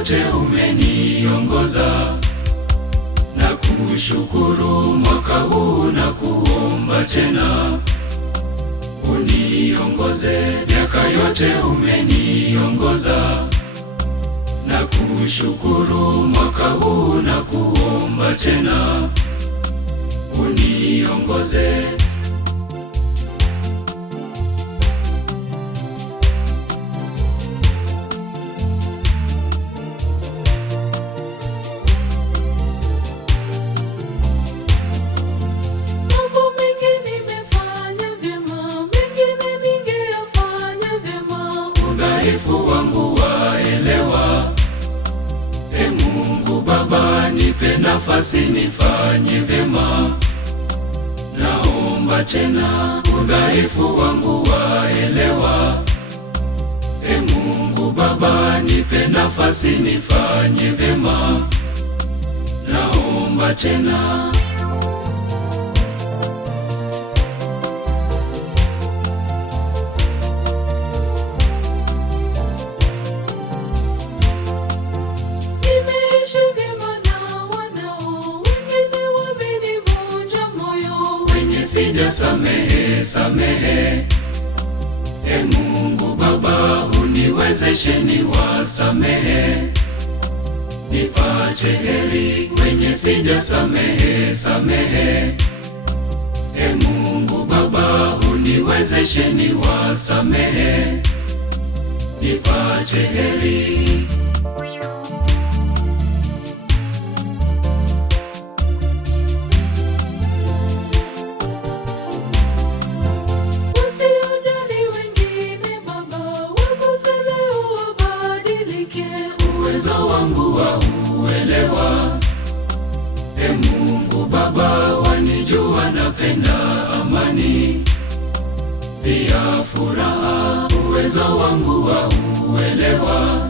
yote umeniongoza, na kushukuru mwaka huu na kuomba tena uniongoze. Miaka yote umeniongoza, na kushukuru mwaka huu na kuomba tena uniongoze. Udhaifu wangu waelewa, Mungu Baba, nipe nafasi nifanye vyema. Naomba tena, udhaifu wangu waelewa, Mungu Baba, nipe nafasi nifanye vyema. Naomba tena. Sijasamehe, samehe. Mungu Baba, uniwezeshe niwasamehe, nipate heri wenye sijasamehe, samehe. Mungu Baba, uniwezeshe niwasamehe, nipate heri. Uwezo wangu wa uelewa, Mungu Baba, wanijua napenda amani pia furaha. Uwezo wangu wa uelewa,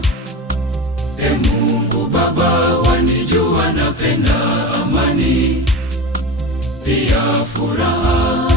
Mungu Baba, wanijua napenda amani pia furaha.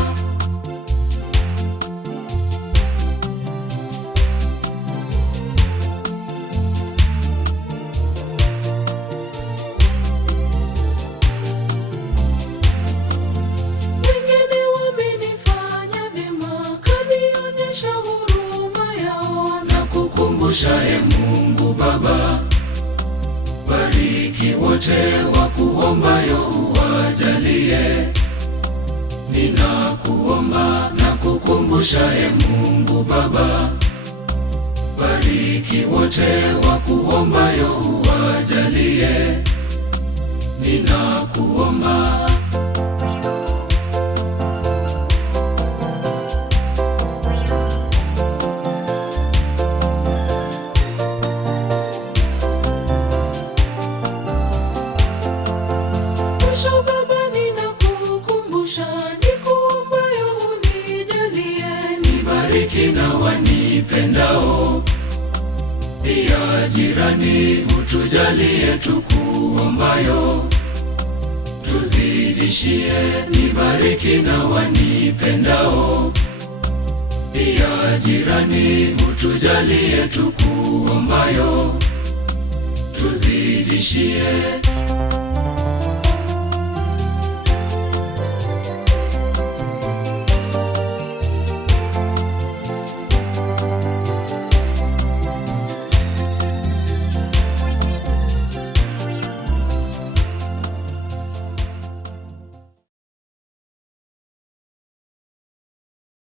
Mungu Baba, bariki wote wakuombayo uwajalie. Ninakuomba na kukumbusha, Mungu Baba, bariki wote wakuombayo uwajalie. Ninakuomba. Bariki na wanipendao, pia jirani utujalie tukuombayo, tuzidishie. Nibariki na wanipendao, pia jirani utujalie tukuombayo, tuzidishie.